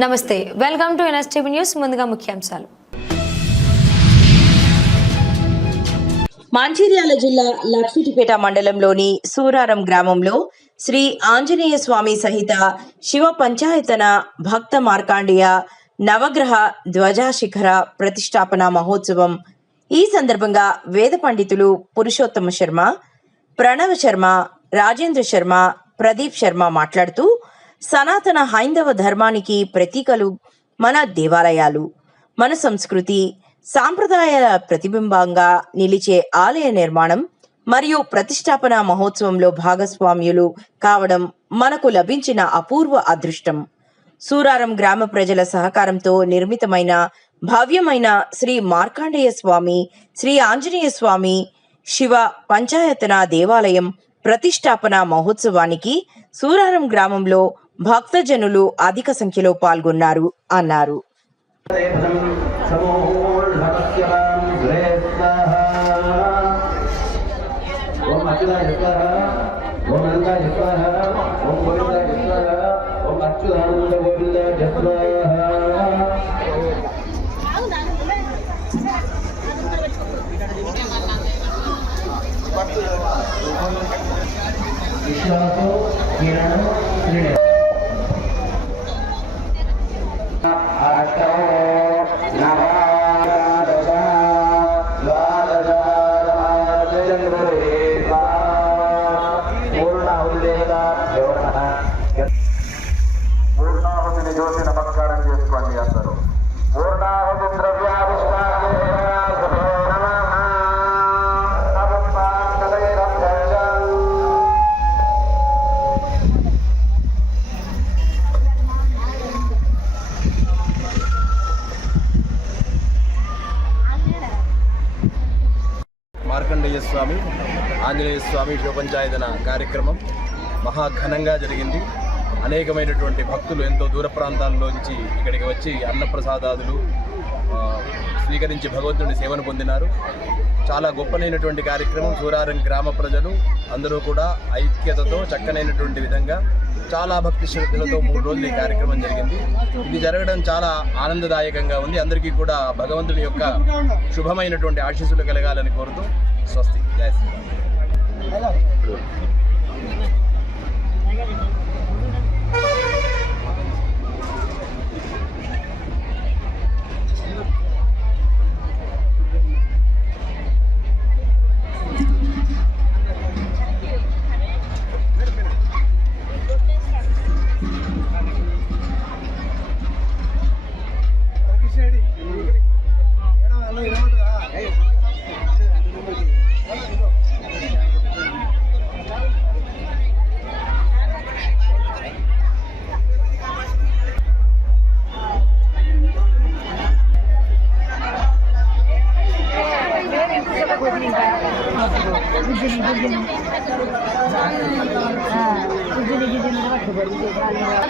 నమస్తే, welcome to NSTV news. ముందుగా ముఖ్యాంశాలు. మంచిర్యాల జిల్లా లక్షిటిపేట మండలంలోని సూరారం గ్రామంలో శ్రీ ఆంజనేయ స్వామి సహిత శివ పంచాయతన భక్త మార్కాండేయ నవగ్రహ ధ్వజాశిఖర ప్రతిష్టాపన మహోత్సవం. ఈ సందర్భంగా వేద పండితులు పురుషోత్తమ శర్మ, ప్రణవ శర్మ, రాజేంద్ర శర్మ, ప్రదీప్ శర్మ మాట్లాడుతూ సనాతన హైందవ ధర్మానికి ప్రతీకలు మన దేవాలయాలు, మన సంస్కృతి సాంప్రదాయాల ప్రతిబింబంగా నిలిచే ఆలయ నిర్మాణం మరియు ప్రతిష్టాపన మహోత్సవంలో భాగస్వామ్యులు కావడం మనకు లభించిన అపూర్వ అదృష్టం. సూరారం గ్రామ ప్రజల సహకారంతో నిర్మితమైన భవ్యమైన శ్రీ మార్కాండేయ స్వామి, శ్రీ ఆంజనేయ స్వామి శివ పంచాయతన దేవాలయం ప్రతిష్టాపన మహోత్సవానికి సూరారం గ్రామంలో భక్తజనులు అధిక సంఖ్యలో పాల్గొన్నారు అన్నారు. పూర్ణాహుతిని జ్యోతి నమస్కారం చేసుకోండి అందరూ. పూర్ణాహుతి మార్కండేయ స్వామి ఆంజనేయ స్వామి శివ పంచాయతన కార్యక్రమం మహాఘనంగా జరిగింది. అనేకమైనటువంటి భక్తులు ఎంతో దూర ప్రాంతాల్లోంచి ఇక్కడికి వచ్చి అన్నప్రసాదాదులు స్వీకరించి భగవంతుని సేవను పొందినారు. చాలా గొప్పనైనటువంటి కార్యక్రమం. సూరారం గ్రామ ప్రజలు అందరూ కూడా ఐక్యతతో చక్కనైనటువంటి విధంగా చాలా భక్తి శ్రద్ధలతో 3 రోజులు ఈ కార్యక్రమం జరిగింది. ఇది జరగడం చాలా ఆనందదాయకంగా ఉంది. అందరికీ కూడా భగవంతుని యొక్క శుభమైనటువంటి ఆశీస్సులు కలగాలని కోరుతూ స్వస్తి. జై శ్రీరామ్.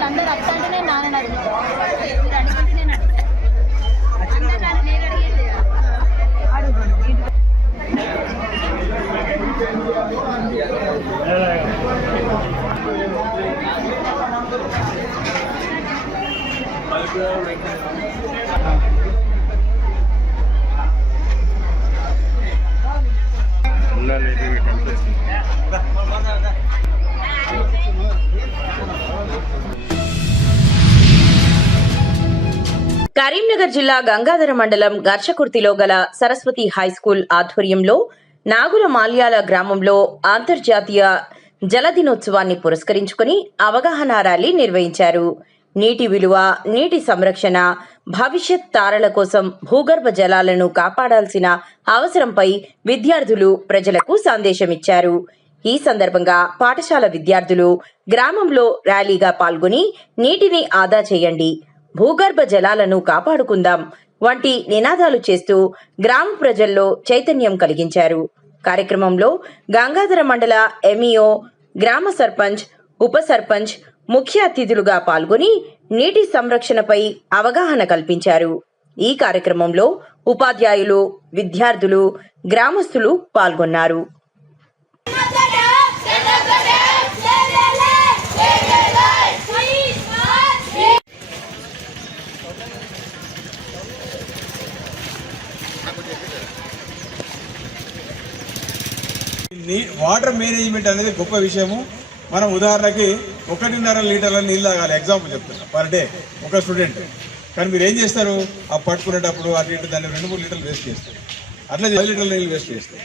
అందరూ అత్తంటేనే నాన్న కరీంనగర్ జిల్లా గంగాధర మండలం గర్షకుర్తిలో గల సరస్వతి హైస్కూల్ ఆధ్వర్యంలో నాగుల మాల్యాల గ్రామంలో అంతర్జాతీయ జల దినోత్సవాన్ని పురస్కరించుకుని అవగాహన ర్యాలీ నిర్వహించారు. నీటి విలువ, నీటి సంరక్షణ, భవిష్యత్ తారల కోసం భూగర్భ జలాలను కాపాడాల్సిన అవసరంపై విద్యార్థులు ప్రజలకు సందేశమిచ్చారు. ఈ సందర్భంగా పాఠశాల విద్యార్థులు గ్రామంలో ర్యాలీగా పాల్గొని నీటిని ఆదా చేయండి, భూగర్భ జలాలను కాపాడుకుందాం వంటి నినాదాలు చేస్తూ గ్రామ ప్రజల్లో చైతన్యం కలిగించారు. కార్యక్రమంలో గంగాధర మండల ఎంఈఓ, గ్రామ సర్పంచ్, ఉప సర్పంచ్ ముఖ్య అతిథులుగా పాల్గొని నీటి సంరక్షణపై అవగాహన కల్పించారు. ఈ కార్యక్రమంలో ఉపాధ్యాయులు, విద్యార్థులు, గ్రామస్తులు పాల్గొన్నారు. వాటర్ మేనేజ్మెంట్ అనేది గొప్ప విషయము. మనం ఉదాహరణకి 1.5 లీటర్ల నీళ్ళు తాగాలి, ఎగ్జాంపుల్ చెప్తున్నా, పర్ డే ఒక స్టూడెంట్. కానీ మీరు ఏం చేస్తారు, ఆ పట్టుకునేటప్పుడు అటు ఇటు దాన్ని 2-3 లీటర్లు వేస్ట్ చేస్తారు. అట్లా 10 లీటర్ల నీళ్ళు వేస్ట్ చేస్తారు.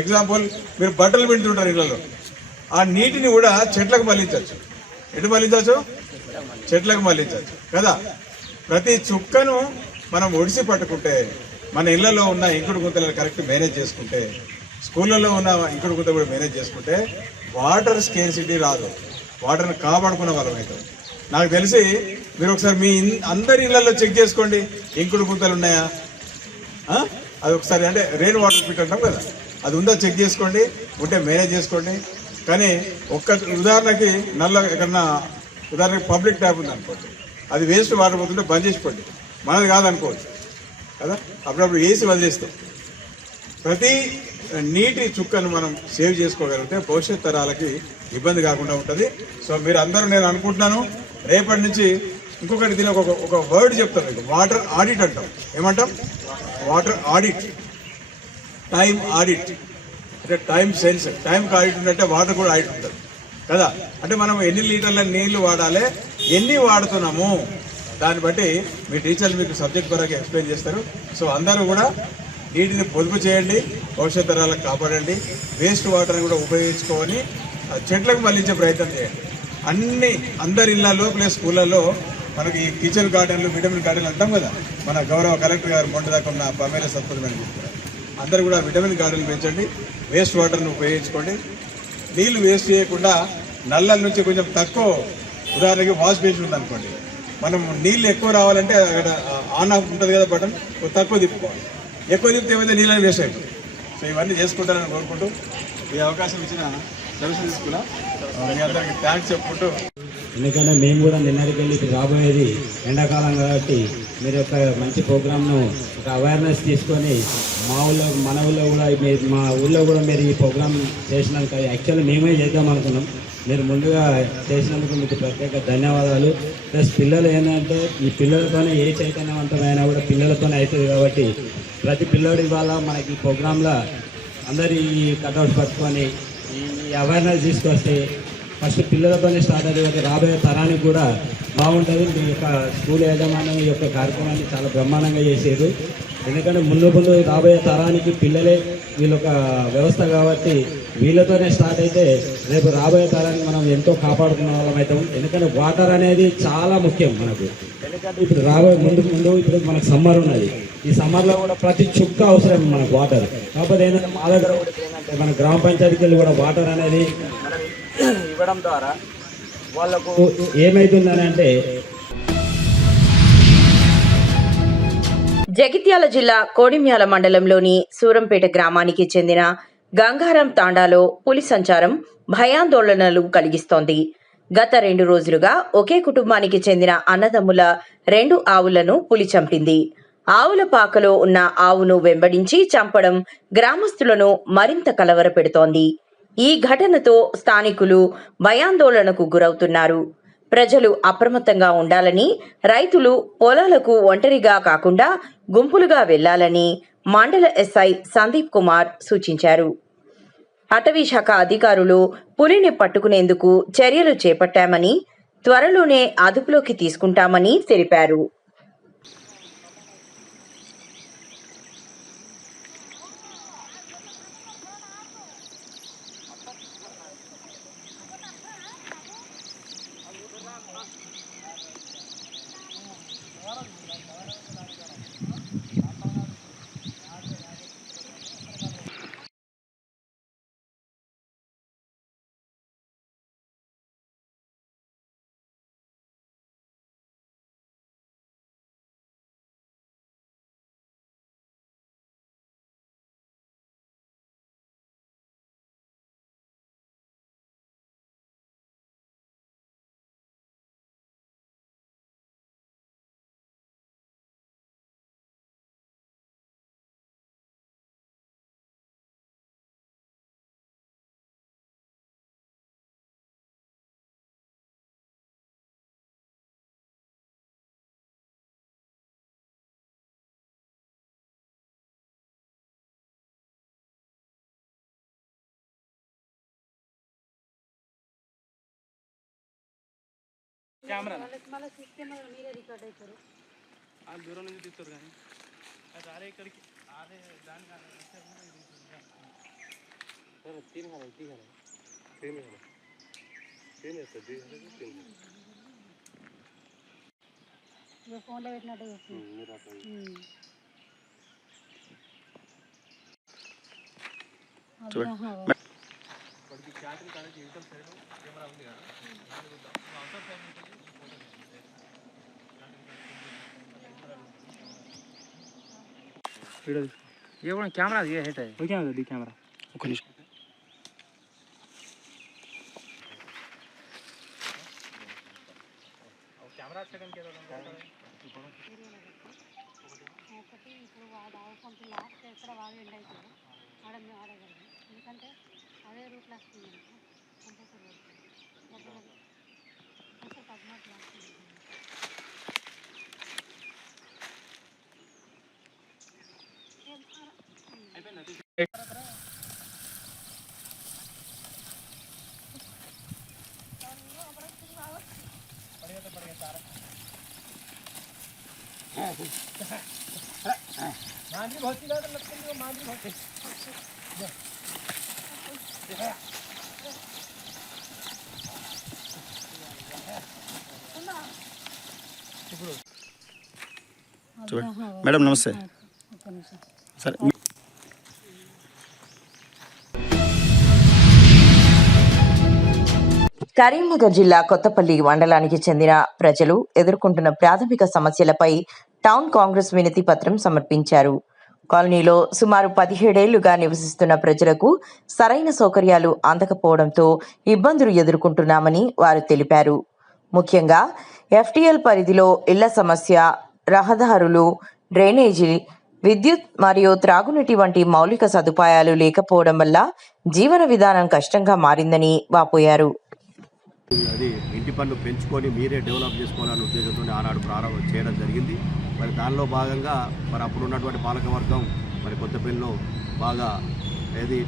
ఎగ్జాంపుల్, మీరు బట్టలు పెడుతుంటారు ఇళ్ళలో, ఆ నీటిని కూడా చెట్లకు మళ్లించవచ్చు. ఎటు మళ్లించవచ్చు? చెట్లకు మళ్లించవచ్చు కదా. ప్రతి చుక్కను మనం ఒడిసి పట్టుకుంటే, మన ఇళ్లలో ఉన్న ఇంకుడు గుంతలను కరెక్ట్ మేనేజ్ చేసుకుంటే, స్కూళ్ళల్లో ఉన్న ఇంకుడు గుంత కూడా మేనేజ్ చేసుకుంటే వాటర్ స్కేర్సిటీ రాదు, వాటర్ని కాపాడుకునే వాళ్ళం అవుతాం. నాకు తెలిసి మీరు ఒకసారి మీ అందరి ఇళ్లలో చెక్ చేసుకోండి, ఇంకుడు గుంతలు ఉన్నాయా, అది ఒకసారి, అంటే రెయిన్ వాటర్ పిట్ అంటాం కదా, అది ఉందా చెక్ చేసుకోండి, ఉంటే మేనేజ్ చేసుకోండి. కానీ ఉదాహరణకి ఎక్కడన్నా ఉదాహరణకి పబ్లిక్ ట్యాప్ ఉంది అనుకోండి, అది వేస్ట్ వాటర్ పోతుంటే బంద్ చేసిపోండి, మనది కాదనుకోవచ్చు కదా. అప్పుడప్పుడు వేసి వదిలేస్తాం. ప్రతి నీటి చుక్కను మనం సేవ్ చేసుకోగలిగితే భవిష్యత్ తరాలకి ఇబ్బంది కాకుండా ఉంటుంది. సో మీరు అందరూ, నేను అనుకుంటున్నాను రేపటి నుంచి ఇంకొకటి, దీని ఒక వర్డ్ చెప్తాను మీకు, వాటర్ ఆడిట్ అంటాం. ఏమంటాం? వాటర్ ఆడిట్, టైం ఆడిట్, అంటే టైం సెన్స్. టైంకి ఆడిట్ ఉందంటే వాటర్ కూడా ఆడిట్ ఉంటుంది కదా. అంటే మనం ఎన్ని లీటర్ల నీళ్లు వాడాలి, ఎన్ని వాడుతున్నాము, దాన్ని బట్టి మీ టీచర్లు మీకు సబ్జెక్ట్ పరంగా ఎక్స్ప్లెయిన్ చేస్తారు. సో అందరూ కూడా నీటిని పొదుపు చేయండి, భవిష్యత్ తరాలకు కాపాడండి. వేస్ట్ వాటర్ని కూడా ఉపయోగించుకొని చెట్లకు మళ్లించే ప్రయత్నం చేయండి. అందరి ఇళ్లలో ప్లస్ స్కూళ్ళల్లో మనకి కిచెన్ గార్డెన్లు, విటమిన్ గార్డెన్లు అంటాం కదా. మన గౌరవ కలెక్టర్ గారు మొండ దాకా ఉన్న పమేల సత్పథమైన చెప్తున్నారు. అందరూ కూడా విటమిన్ గార్డెన్లు పెంచండి, వేస్ట్ వాటర్ని ఉపయోగించుకోండి. నీళ్లు వేస్ట్ చేయకుండా నల్లల నుంచి కొంచెం తక్కువ, ఉదాహరణకి వాష్ బేసిన్ ఉందనుకోండి, మనం నీళ్ళు ఎక్కువ రావాలంటే అక్కడ ఆన్ ఆఫ్ ఉంటుంది కదా బటన్, తక్కువ తిప్పుకోవాలి. ఎక్కువ తిప్పితే ఏమైతే నీళ్ళని వేస్ట్ అయిపోతుంది. సో ఇవన్నీ చేసుకుంటారని కోరుకుంటూ ఈ అవకాశం ఇచ్చిన సర్వీస్ తీసుకున్నా మీ అందరికీ థ్యాంక్స్ చెప్పుకుంటూ, ఎందుకంటే మేము కూడా నిన్నటికి వెళ్ళి ఇప్పుడు రాబోయేది ఎండాకాలం కాబట్టి మీరు ఒక మంచి ప్రోగ్రామ్ను, ఒక అవేర్నెస్ తీసుకొని మన ఊళ్ళో కూడా, మా ఊళ్ళో కూడా మీరు ఈ ప్రోగ్రామ్ చేసినాక యాక్చువల్లీ మేమే చేద్దాం అనుకున్నాం. మీరు ముందుగా చేసినందుకు మీకు ప్రత్యేక ధన్యవాదాలు. ప్లస్ పిల్లలు ఏంటంటే, ఈ పిల్లలతోనే ఏ చైతన్యవంతమైనా కూడా పిల్లలతోనే అవుతుంది కాబట్టి ప్రతి పిల్లడి వల్ల మనకి ఈ ప్రోగ్రాంలో అందరి కట్అవుట్స్ పట్టుకొని ఈ అవేర్నెస్ తీసుకొస్తే ఫస్ట్ పిల్లలతోనే స్టార్ట్ అయ్యేది, రాబోయే తరానికి కూడా బాగుంటుంది. మీ యొక్క స్కూల్ యాజమాన్యం ఈ యొక్క కార్యక్రమాన్ని చాలా బ్రహ్మాండంగా చేసేది. ఎందుకంటే ముందు రాబోయే తరానికి పిల్లలే వీళ్ళొక వ్యవస్థ కాబట్టి వీళ్ళతోనే స్టార్ట్ అయితే రేపు రాబోయే తరానికి మనం ఎంతో కాపాడుకున్న వాళ్ళం అవుతాం. ఎందుకంటే వాటర్ అనేది చాలా ముఖ్యం మనకు. ఎందుకంటే ఇప్పుడు రాబోయే ముందు ఇప్పుడు మనకు సమ్మర్ ఉన్నది, ఈ సమ్మర్లో కూడా ప్రతి చుక్క అవసరం మనకు వాటర్. కాకపోతే ఏంటంటే మా దగ్గర కూడా ఏంటంటే మన గ్రామ పంచాయతీకి కూడా వాటర్ అనేది ఇవ్వడం ద్వారా వాళ్ళకు ఏమవుతుందని అంటే, జగిత్యాల జిల్లా కోడిమ్యాల మండలంలోని సూరంపేట గ్రామానికి చెందిన గంగారం తాండాలో పులి సంచారం భయాందోళనలు కలిగిస్తోంది. గత 2 రోజులుగా ఒకే కుటుంబానికి చెందిన అన్నదమ్ముల 2 ఆవులను పులి చంపింది. ఆవుల పాకలో ఉన్న ఆవును వెంబడించి చంపడం గ్రామస్తులను మరింత కలవరపెడుతోంది. ఈ ఘటనతో స్థానికులు భయాందోళనకు గురవుతున్నారు. ప్రజలు అప్రమత్తంగా ఉండాలని, రైతులు పొలాలకు ఒంటరిగా కాకుండా గుంపులుగా వెళ్లాలని మండల ఎస్ఐ సందీప్ కుమార్ సూచించారు. అటవీ శాఖ అధికారులు పులిని పట్టుకునేందుకు చర్యలు చేపట్టామని, త్వరలోనే అదుపులోకి తీసుకుంటామని తెలిపారు. ఫోన్లో పెట్టినట్టు చూస్తుంది. ये कौन कैमरा दिया है वो क्या दी कैमरा ఒకటి ఇప్పుడు వాడు అవసరం లాస్ట్ ఎక్కడ వాడు ఎండ్ అవుతుంది ఆడగలరు ఎందుకంటే అదే రూట్లో వస్తుంది కంపల్సరీ అసలు పద్మాట్లు వస్తుంది. మేడం నమస్తే సరే కరీంనగర్ జిల్లా కొత్తపల్లి మండలానికి చెందిన ప్రజలు ఎదుర్కొంటున్న ప్రాథమిక సమస్యలపై టౌన్ కాంగ్రెస్ వినతి పత్రం సమర్పించారు. కాలనీలో సుమారు 17 ఏళ్లుగా నివసిస్తున్న ప్రజలకు సరైన సౌకర్యాలు అందకపోవడంతో ఇబ్బందులు ఎదుర్కొంటున్నామని వారు తెలిపారు. ముఖ్యంగా ఎఫ్టీఎల్ పరిధిలో ఇళ్ల సమస్య, రహదారులు, డ్రైనేజీ, విద్యుత్ మరియు త్రాగునీటి వంటి మౌలిక సదుపాయాలు లేకపోవడం వల్ల జీవన విధానం కష్టంగా మారిందని వాపోయారు. అది ఇంటి పన్ను పెంచుకొని మీరే డెవలప్ చేసుకోవాలనే ఉద్దేశంతో ఆనాడు ప్రారంభం చేయడం జరిగింది. మరి దానిలో భాగంగా మరి అప్పుడు ఉన్నటువంటి పాలకవర్గం మరి కొత్తపల్లిలో బాగా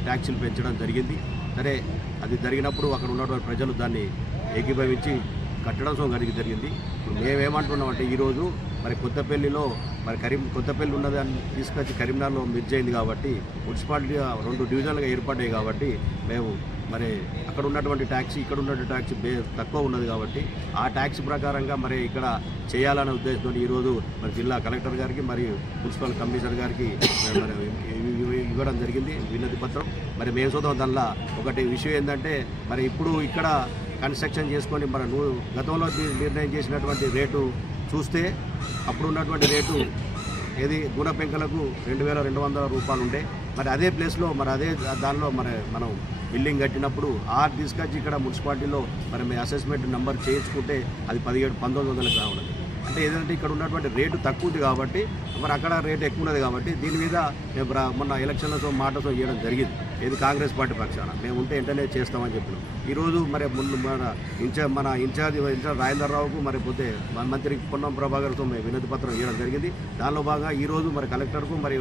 ట్యాక్సీలు పెంచడం జరిగింది. సరే, అది జరిగినప్పుడు అక్కడ ఉన్నటువంటి ప్రజలు దాన్ని ఏకీభవించి కట్టడం జరిగింది. ఇప్పుడు మేమేమంటున్నామంటే ఈరోజు మరి కొత్తపల్లిలో మరి కొత్తపల్లి ఉన్నదాన్ని తీసుకొచ్చి కరీంనగర్లో మిర్జ్ అయింది కాబట్టి మున్సిపాలిటీ 2 డివిజన్లుగా ఏర్పడ్డాయి కాబట్టి మేము మరి అక్కడ ఉన్నటువంటి ట్యాక్సీ ఇక్కడ ఉన్నటువంటి ట్యాక్సీ తక్కువ ఉన్నది కాబట్టి ఆ ట్యాక్సీ ప్రకారంగా మరి ఇక్కడ చేయాలనే ఉద్దేశంతో ఈరోజు మరి జిల్లా కలెక్టర్ గారికి మరియు మున్సిపల్ కమిషనర్ గారికి మరి ఇవ్వడం జరిగింది వినతి పత్రం. మరి మేము చూద్దాం దానిలో ఒకటి విషయం ఏంటంటే మరి ఇప్పుడు ఇక్కడ కన్స్ట్రక్షన్ చేసుకొని మరి గతంలో నిర్ణయం చేసినటువంటి రేటు చూస్తే అప్పుడు ఉన్నటువంటి రేటు గుణ పెంకలకు 2200 రూపాయలు ఉండే. మరి అదే ప్లేస్లో మరి అదే దానిలో మరి మనం బిల్డింగ్ కట్టినప్పుడు తీసుకొచ్చి ఇక్కడ మున్సిపాలిటీలో మరి మీ అసెస్మెంట్ నెంబర్ చేయించుకుంటే అది 1900 రావడం. అంటే ఏదంటే ఇక్కడ ఉన్నటువంటి రేటు తక్కువ ఉంది కాబట్టి మరి అక్కడ రేటు ఎక్కువ ఉన్నది కాబట్టి దీని మీద మొన్న ఎలక్షన్లతో మాటతో చేయడం జరిగింది. కాంగ్రెస్ పార్టీ పక్షాన మేము ఉంటే వెంటనే చేస్తామని చెప్పినాం. ఈరోజు మరి మన ఇన్ఛార్జ్ రాజేంద్రరావుకు మరి పోతే మంత్రి పొన్నం ప్రభాకర్తో వినతి పత్రం ఇవ్వడం జరిగింది. దానిలో భాగంగా ఈరోజు మరి కలెక్టర్కు మరి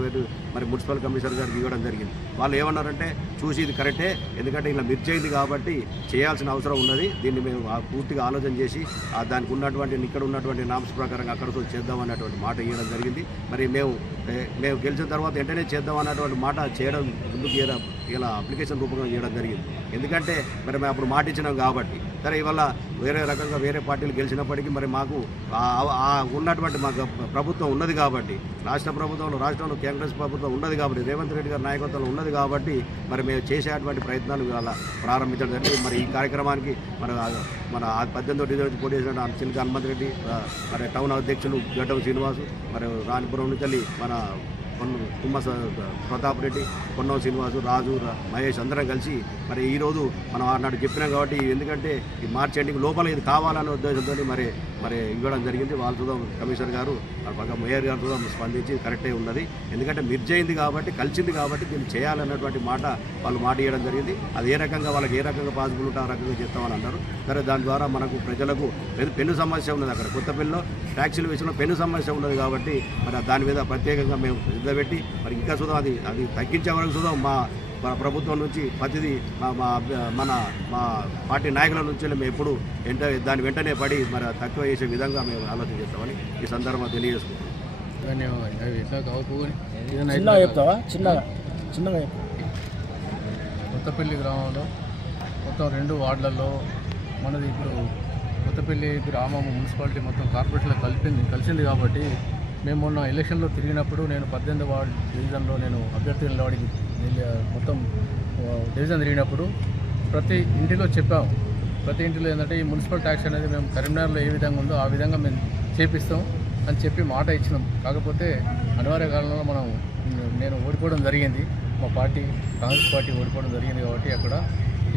మున్సిపల్ కమిషనర్ గారికి ఇవ్వడం జరిగింది. వాళ్ళు ఏమన్నారంటే చూసి ఇది కరెక్టే, ఎందుకంటే ఇలా మిర్చి అయింది కాబట్టి చేయాల్సిన అవసరం ఉన్నది, దీన్ని మేము పూర్తిగా ఆలోచన చేసి దానికి ఉన్నటువంటి ఇక్కడ ఉన్నటువంటి నామ్స్ ప్రకారంగా అక్కడ చేద్దామన్నటువంటి మాట ఇవ్వడం జరిగింది. మరి మేము గెలిచిన తర్వాత వెంటనే చేద్దాం అన్నటువంటి మాట చేయడం ముందుకు ఇలా అప్లికేషన్ రూపంగా చేయడం జరిగింది. ఎందుకంటే మరి మేము అప్పుడు మాట ఇచ్చినాం కాబట్టి. సరే, ఇవాళ వేరే రకంగా వేరే పార్టీలు గెలిచినప్పటికీ మరి మాకు ఉన్నటువంటి మాకు ప్రభుత్వం ఉన్నది కాబట్టి, రాష్ట్రంలో కాంగ్రెస్ ప్రభుత్వం ఉన్నది కాబట్టి, రేవంత్ రెడ్డి గారి నాయకత్వంలో ఉన్నది కాబట్టి మరి మేము చేసేటువంటి ప్రయత్నాలు ఇవాళ ప్రారంభించడం జరిగింది. మరి ఈ కార్యక్రమానికి మన 18వ డివిజన్ పోటీ చేసిన చిలుక హనుమంత్ రెడ్డి, మరి టౌన్ అధ్యక్షులు గడ్డం శ్రీనివాసు, మరి రాణిపురం నుంచి మన తుమ్మ ప్రతాప్ రెడ్డి, పొన్నం శ్రీనివాసు, రాజు, మహేష్ అందరం కలిసి మరి ఈరోజు మనం ఆనాడు చెప్పినాం కాబట్టి ఎందుకంటే ఈ మార్చి ఎండింగ్ లోపల ఇది కావాలనే ఉద్దేశంతో మరి ఇవ్వడం జరిగింది. వాళ్ళు చూద్దాం కమిషనర్ గారు పక్క మేయర్ గారు చూద్దాం స్పందించి కరెక్టే ఉన్నది, ఎందుకంటే మిర్జ్ అయింది కాబట్టి కలిసింది కాబట్టి దీన్ని చేయాలన్నటువంటి మాట వాళ్ళు మాట ఇవ్వడం జరిగింది. అది ఏ రకంగా వాళ్ళకి ఏ రకంగా పాసిబుల్ ఉంటే ఆ రకంగా చేస్తామని అన్నారు. సరే, దాని ద్వారా మనకు ప్రజలకు పెను సమస్య ఉన్నది. అక్కడ కొత్తపల్లిలో ట్యాక్సీల విషయంలో పెను సమస్య ఉన్నది కాబట్టి మరి దాని మీద ప్రత్యేకంగా మేము పెట్టి మరి ఇంకా చూద్దాం అది తగ్గించే వరకు చూద్దాం. మన ప్రభుత్వం నుంచి ప్రతిదీ మన పార్టీ నాయకుల నుంచి మేము ఎప్పుడు దాని వెంటనే పడి మరి తక్కువ చేసే విధంగా మేము ఆలోచన చేస్తామని ఈ సందర్భంగా తెలియజేసుకుంటాం. కొత్తపల్లి గ్రామంలో మొత్తం 2 వార్డులలో మనది ఇప్పుడు కొత్తపల్లి గ్రామం మున్సిపాలిటీ మొత్తం కార్పొరేషన్లో కలిసింది కాబట్టి మేము మొన్న ఎలక్షన్లో తిరిగినప్పుడు నేను 18వ వార్డు డివిజన్లో నేను అభ్యర్థి నిలబడి మొత్తం డివిజన్ తిరిగినప్పుడు ప్రతి ఇంటిలో చెప్పాము. ప్రతి ఇంటిలో ఏంటంటే ఈ మున్సిపల్ ట్యాక్స్ అనేది మేము కరీంనగర్లో ఏ విధంగా ఉందో ఆ విధంగా మేము చేపిస్తాం అని చెప్పి మాట ఇచ్చినాం. కాకపోతే అనివార్య కాలంలో నేను ఓడిపోవడం జరిగింది. మా పార్టీ కాంగ్రెస్ పార్టీ ఓడిపోవడం జరిగింది కాబట్టి అక్కడ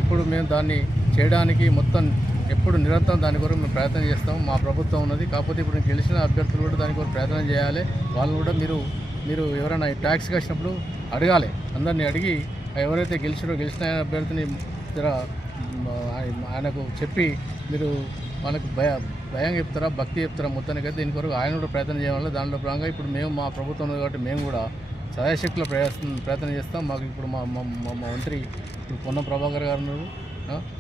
ఇప్పుడు మేము దాన్ని చేయడానికి మొత్తం ఎప్పుడు నిరంతరం దాని కొరకు మేము ప్రయత్నం చేస్తాం. మా ప్రభుత్వం ఉన్నది. కాకపోతే ఇప్పుడు గెలిచిన అభ్యర్థులు కూడా దాని కొరకు ప్రయత్నం చేయాలి. వాళ్ళని కూడా మీరు ఎవరైనా ట్యాక్స్ కట్టినప్పుడు అడగాలి. అందరినీ అడిగి ఎవరైతే గెలిచిన అభ్యర్థిని ఆయనకు చెప్పి మీరు మనకు భయం చెప్తారా, భక్తి చెప్తారా, మొత్తానికి అయితే దీని కొరకు ఆయన కూడా ప్రయత్నం చేయాలి. దాంట్లో భాగంగా ఇప్పుడు మేము మా ప్రభుత్వం ఉంది కాబట్టి మేము కూడా సహాయశక్తిలో ప్రయత్నం చేస్తాం. మాకు ఇప్పుడు మా మంత్రి ఇప్పుడు పొన్నం ప్రభాకర్ గారు ఉన్నారు.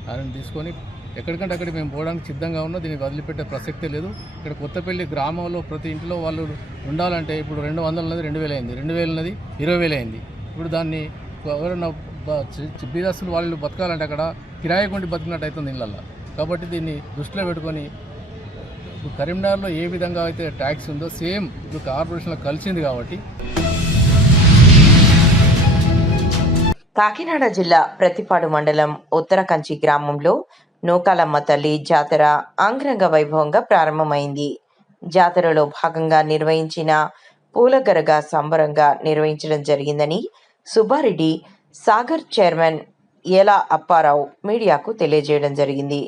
ఆయనను తీసుకొని ఎక్కడికంటే అక్కడికి మేము పోవడానికి సిద్ధంగా ఉన్నాం. దీన్ని వదిలిపెట్టే ప్రసక్తే లేదు. ఇక్కడ కొత్తపల్లి గ్రామంలో ప్రతి ఇంట్లో వాళ్ళు ఉండాలంటే ఇప్పుడు 200 ఉన్నది 2000 అయింది, 2000 ఉన్నది 20,000 అయింది. ఇప్పుడు దాన్ని ఎవరైనా బీదస్తులు వాళ్ళు బతకాలంటే అక్కడ కిరాయి కొండి బతికినట్టు అవుతుంది ఇళ్ళల్లో. కాబట్టి దీన్ని దృష్టిలో పెట్టుకొని ఇప్పుడు కరీంనగర్లో ఏ విధంగా అయితే ట్యాక్స్ ఉందో సేమ్ ఇప్పుడు కార్పొరేషన్లో కలిసింది కాబట్టి. కాకినాడ జిల్లా ప్రతిపాడు మండలం ఉత్తరకంచి గ్రామంలో నూకాలమ్మ తల్లి జాతర అంగరంగ వైభవంగా ప్రారంభమైంది. జాతరలో భాగంగా నిర్వహించిన పూలగరగ సంబరంగా నిర్వహించడం జరిగిందని సుబ్బారెడ్డి సాగర్ చైర్మన్ ఏలా అప్పారావు మీడియాకు తెలియజేయడం జరిగింది.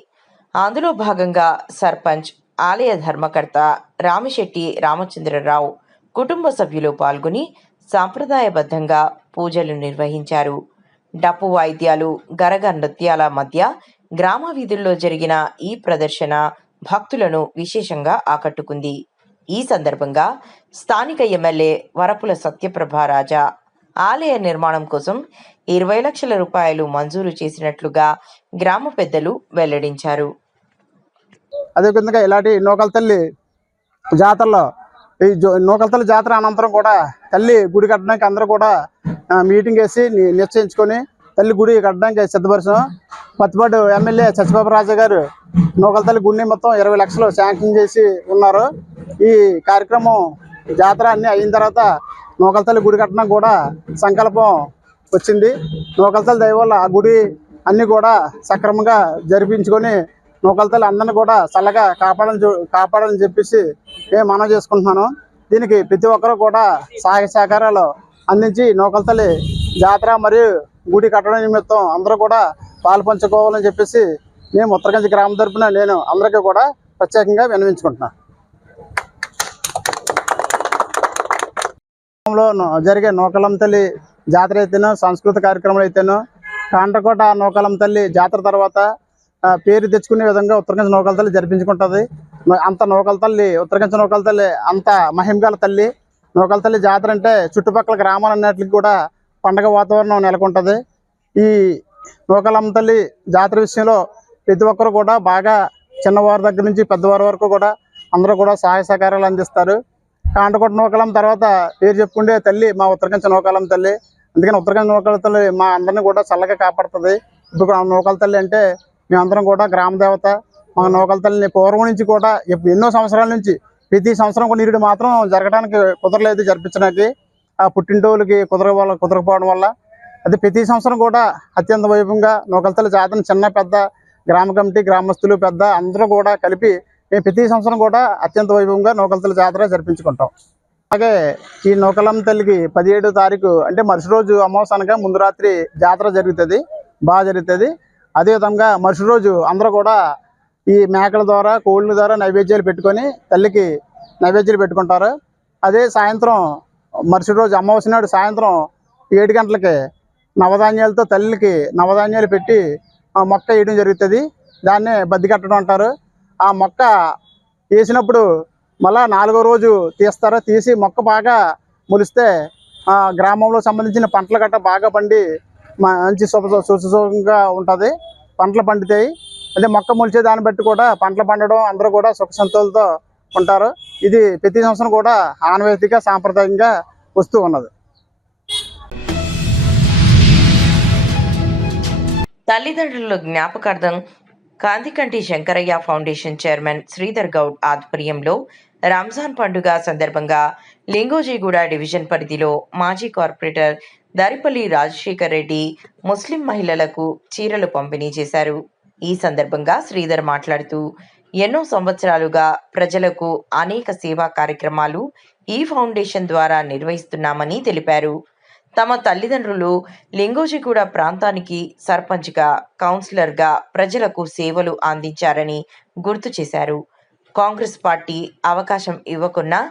అందులో భాగంగా సర్పంచ్, ఆలయ ధర్మకర్త రామిశెట్టి రామచంద్రరావు కుటుంబ సభ్యులు పాల్గొని సాంప్రదాయబద్ధంగా పూజలు నిర్వహించారు. డప్పు వాయిద్యాలు, గరగ నృత్యాల మధ్య గ్రామ వీధుల్లో జరిగిన ఈ ప్రదర్శన భక్తులను విశేషంగా ఆకట్టుకుంది. ఈ సందర్భంగా స్థానిక ఎమ్మెల్యే వరపుల సత్యప్రభారాజా ఆలయ నిర్మాణం కోసం 20 లక్షల రూపాయలు మంజూరు చేసినట్లుగా గ్రామ పెద్దలు వెల్లడించారు. అదేవిధంగా ఇలాంటి నూకల తల్లి జాతరలో ఈ నూకల తల్లి జాతర అనంతరం కూడా తల్లి గుడి కట్టడానికి అందరూ కూడా మీటింగ్ వేసి నిశ్చయించుకొని తల్లి గుడి కట్టడానికి సిద్ధపరిచాం. పత్తిపాడు ఎమ్మెల్యే సత్యబాబు రాజా గారు నూకల తల్లి గుడిని మొత్తం 20 లక్షలు శాంక్షన్ చేసి ఉన్నారు. ఈ కార్యక్రమం జాతర అన్నీ అయిన తర్వాత నూకల తల్లి గుడి కట్టడం కూడా సంకల్పం వచ్చింది. నూకల తల్లి దయ వల్ల ఆ గుడి అన్నీ కూడా సక్రమంగా జరిపించుకొని నూకల తల్లి అందరినీ కూడా చల్లగా కాపాడని చెప్పేసి నేను మనం చేసుకుంటున్నాను. దీనికి ప్రతి ఒక్కరూ కూడా సహాయ సహకారాలు అందించి నూకల తల్లి జాతర మరియు గుడి కట్టడం నిమిత్తం అందరూ కూడా పాలు పంచుకోవాలని చెప్పేసి నేను ఉత్తరకంచి గ్రామం తరపున నేను అందరికీ కూడా ప్రత్యేకంగా విన్నవించుకుంటున్నాను. జరిగే నూకాలమ్మ తల్లి జాతర అయితేనో, సాంస్కృతిక కార్యక్రమాలు అయితేనో, కాండ్రకోట నూకాలమ్మ తల్లి జాతర తర్వాత పేరు తెచ్చుకునే విధంగా ఉత్తరకంచి నూకల తల్లి జరిపించుకుంటుంది. అంత నూకల తల్లి, ఉత్తరకంచి నూకల తల్లి అంత మహిమగల తల్లి. నూకల తల్లి జాతర అంటే చుట్టుపక్కల గ్రామాలన్నిటికి కూడా పండగ వాతావరణం నెలకొంటుంది. ఈ నూకాలమ్మ తల్లి జాతర విషయంలో ప్రతి ఒక్కరు కూడా బాగా చిన్నవారి దగ్గర నుంచి పెద్దవారి వరకు కూడా అందరూ కూడా సహాయ సహకారాలు అందిస్తారు. కాండ్రకోట నూకాలమ్మ తర్వాత పేరు చెప్పుకుంటే తల్లి మా ఉత్తరకంచి నూకాలమ్మ తల్లి. అందుకని ఉత్తరకంచి నూకల తల్లి మా అందరినీ కూడా చల్లగా కాపాడుతుంది. ఇప్పుడు నూకల తల్లి అంటే మేమందరం కూడా గ్రామ దేవత. మా నూకల తల్లిని పూర్వం నుంచి కూడా ఎన్నో సంవత్సరాల నుంచి ప్రతి సంవత్సరం కూడా నీరుడు మాత్రం జరగడానికి కుదరలేదు, జరిపించడానికి. ఆ పుట్టింటోళ్ళకి కుదరకపోవడం వల్ల అది ప్రతి సంవత్సరం కూడా అత్యంత వైభవంగా నూకల తల్లి జాతరను చిన్న పెద్ద గ్రామ కమిటీ, గ్రామస్తులు, పెద్ద అందరూ కూడా కలిపి మేము ప్రతి సంవత్సరం కూడా అత్యంత వైభవంగా నూకల తల్లి జాతర జరిపించుకుంటాం. అలాగే ఈ నూకాలమ్మ తల్లికి 17వ తారీఖు అంటే మరుసటి రోజు అమావాస్య అనగా ముందు రాత్రి జాతర జరుగుతుంది, బాగా జరుగుతుంది. అదేవిధంగా మరుసటి రోజు అందరూ కూడా ఈ మేకల ద్వారా, కోళ్ళ ద్వారా నైవేద్యాలు పెట్టుకొని తల్లికి నైవేద్యాలు పెట్టుకుంటారు. అదే సాయంత్రం మరుసటి రోజు అమావాస్య నాడు సాయంత్రం 7 గంటలకి నవధాన్యాలతో తల్లికి నవధాన్యాలు పెట్టి మొక్క వేయడం జరుగుతుంది. దాన్నే బద్ది కట్టడం అంటారు. ఆ మొక్క వేసినప్పుడు మళ్ళా 4వ రోజు తీస్తారు. తీసి మొక్క బాగా మొలిస్తే గ్రామంలో సంబంధించిన పంటలు గట్ట బాగా పండి మంచి సుఖంగా ఉంటుంది. పంటలు పండుతాయి. అదే మొక్క మొలిచే దాన్ని బట్టి కూడా పంటలు పండడం, అందరూ కూడా సుఖ సంతోషాలతో ఉంటారు. ఇది ప్రతి సంవత్సరం కూడా ఆనవాయితీగా సాంప్రదాయంగా వస్తూ ఉన్నది. తల్లిదండ్రుల జ్ఞాపకార్థం కాంతికంటి శంకరయ్య ఫౌండేషన్ చైర్మన్ శ్రీధర్ గౌడ్ ఆధ్వర్యంలో రంజాన్ పండుగ సందర్భంగా లింగోజిగూడ డివిజన్ పరిధిలో మాజీ కార్పొరేటర్ దరిపల్లి రాజశేఖర్ రెడ్డి ముస్లిం మహిళలకు చీరలు పంపిణీ చేశారు. ఈ సందర్భంగా శ్రీధర్ మాట్లాడుతూ ఎన్నో సంవత్సరాలుగా ప్రజలకు అనేక సేవా కార్యక్రమాలు ఈ ఫౌండేషన్ ద్వారా నిర్వహిస్తున్నామని తెలిపారు. తమ తల్లిదండ్రులు లింగోజిగూడ ప్రాంతానికి సర్పంచ్గా, కౌన్సిలర్గా ప్రజలకు సేవలు అందించారని గుర్తు చేశారు. కాంగ్రెస్ పార్టీ అవకాశం ఇవ్వకున్నా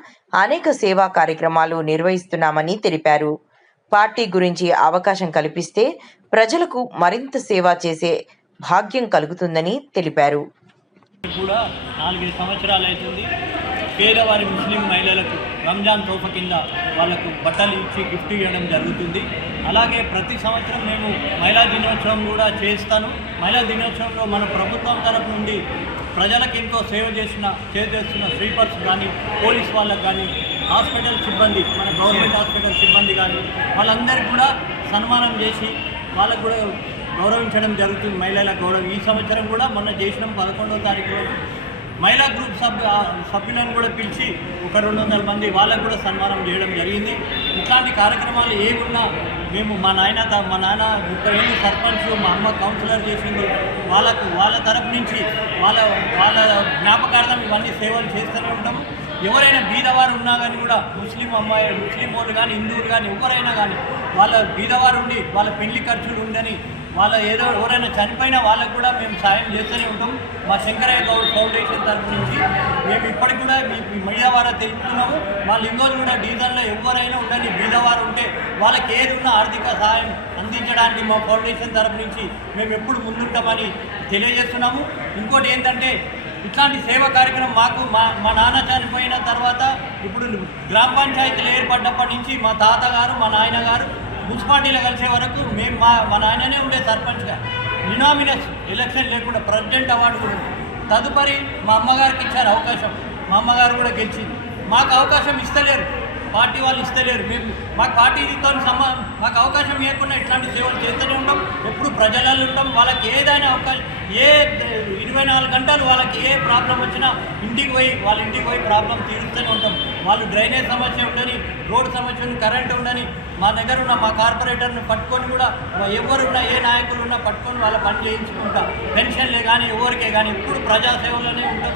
అనేక సేవా కార్యక్రమాలు నిర్వహిస్తున్నామని తెలిపారు. పార్టీ గురించి అవకాశం కల్పిస్తే ప్రజలకు మరింత సేవ చేసే భాగ్యం కలుగుతుందని తెలిపారు. కూడా 4 సంవత్సరాలు అవుతుంది. పేదవారి ముస్లిం మహిళలకు రంజాన్ తోఫా కింద వాళ్ళకు బట్టలు ఇచ్చి గిఫ్ట్ ఇవ్వడం జరుగుతుంది. అలాగే ప్రతి సంవత్సరం మేము మహిళా దినోత్సవం కూడా చేస్తాను. మహిళా దినోత్సవంలో మన ప్రభుత్వం తరపు నుండి ప్రజలకు ఎంతో చేస్తున్న స్వీపర్స్ కానీ, పోలీస్ వాళ్ళకు కానీ, హాస్పిటల్ సిబ్బంది, మన గవర్నమెంట్ హాస్పిటల్ సిబ్బంది కానీ వాళ్ళందరికీ కూడా సన్మానం చేసి వాళ్ళకు కూడా గౌరవించడం జరుగుతుంది. మహిళల గౌరవం ఈ సంవత్సరం కూడా మొన్న చేసిన 11వ తారీఖు రోజు మహిళా గ్రూప్ సభ్యులను కూడా పిలిచి ఒక 200 మంది వాళ్ళకు కూడా సన్మానం చేయడం జరిగింది. ఇట్లాంటి కార్యక్రమాలు ఏమున్నా మేము మా నాన్న 30 ఏళ్ళు సర్పంచ్, మా అమ్మ కౌన్సిలర్ చేసింది. వాళ్ళ తరపు నుంచి వాళ్ళ జ్ఞాపకార్థం ఇవన్నీ సేవలు చేస్తూనే ఉంటాము. ఎవరైనా బీదవారు ఉన్నా కానీ కూడా ముస్లిం వాళ్ళు కానీ, హిందువులు కానీ ఎవరైనా కానీ వాళ్ళ బీదవారు ఉండి వాళ్ళ పెళ్లి ఖర్చులు ఉండని ఎవరైనా చనిపోయినా వాళ్ళకు కూడా మేము సాయం చేస్తూనే ఉంటాం. మా శంకరయ్య గౌడ్ ఫౌండేషన్ తరఫు నుంచి మేము ఇప్పటికి కూడా మీ మీడియా ద్వారా తెలుపుతున్నాము. మా లింగోజిగూడ డివిజన్లో ఎవరైనా ఉండని బీదవారు ఉంటే వాళ్ళకి ఏది ఉన్న ఆర్థిక సహాయం అందించడానికి మా ఫౌండేషన్ తరఫు నుంచి మేము ఎప్పుడు ముందుంటామని తెలియజేస్తున్నాము. ఇంకోటి ఏంటంటే ఇట్లాంటి సేవా కార్యక్రమం మాకు మా నాన్న చనిపోయిన తర్వాత ఇప్పుడు గ్రామ పంచాయతీలు ఏర్పడ్డప్పటి నుంచి మా తాతగారు, మా నాయనగారు మున్సిపాలిటీలో కలిసే వరకు మేము మా నాయననే ఉండే సర్పంచ్గా. యునామినస్ ఎలక్షన్ లేకుండా ప్రెసిడెంట్ అవార్డు కూడా ఉంది. తదుపరి మా అమ్మగారికి ఇచ్చారు అవకాశం. మా అమ్మగారు కూడా గెలిచింది. మాకు అవకాశం ఇస్తలేరు, పార్టీ వాళ్ళు ఇస్తలేరు. మేము మాకు పార్టీతో మాకు అవకాశం ఇవ్వకుండా ఇట్లాంటి సేవలు చేస్తూనే ఉంటాం. ఎప్పుడు ప్రజలలో ఉంటాం. వాళ్ళకి ఏదైనా అవకాశం 24 గంటలు వాళ్ళకి ఏ ప్రాబ్లం వచ్చినా వాళ్ళ ఇంటికి పోయి ప్రాబ్లం తీరుస్తూనే ఉంటాం. వాళ్ళు డ్రైనేజ్ సమస్య ఉండని, రోడ్డు సమస్య కరెంట్ ఉండని మా దగ్గర ఉన్న మా కార్పొరేటర్ని పట్టుకొని కూడా ఎవరున్నా ఏ నాయకులు ఉన్నా పట్టుకొని వాళ్ళ పని చేయించుకుంటా. పెన్షన్లే కానీ ఎవరికే కానీ ఎప్పుడు ప్రజాసేవలోనే ఉంటాం.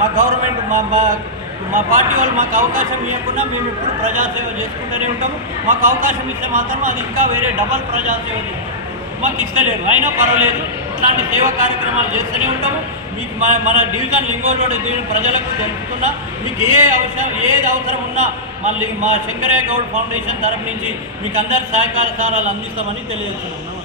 మా గవర్నమెంట్ మా పార్టీ వాళ్ళు మాకు అవకాశం ఇవ్వకుండా మేము ఎప్పుడు ప్రజాసేవ చేసుకుంటూనే ఉంటాము. మాకు అవకాశం ఇస్తే మాత్రం అది ఇంకా వేరే డబల్ ప్రజాసేవ మాకు ఇస్తలేరు. అయినా పర్వాలేదు, ఇట్లాంటి సేవా కార్యక్రమాలు చేస్తూనే ఉంటాము. మీకు మన డివిజన్ లింగోజిగూడ ప్రజలకు తెలుపుతున్నా, మీకు ఏది అవసరం ఉన్నా మళ్ళీ మా శంకరయ్య గౌడ్ ఫౌండేషన్ తరఫు నుంచి మీకు అందరి సహకారాలు అందిస్తామని తెలియజేస్తున్నాం.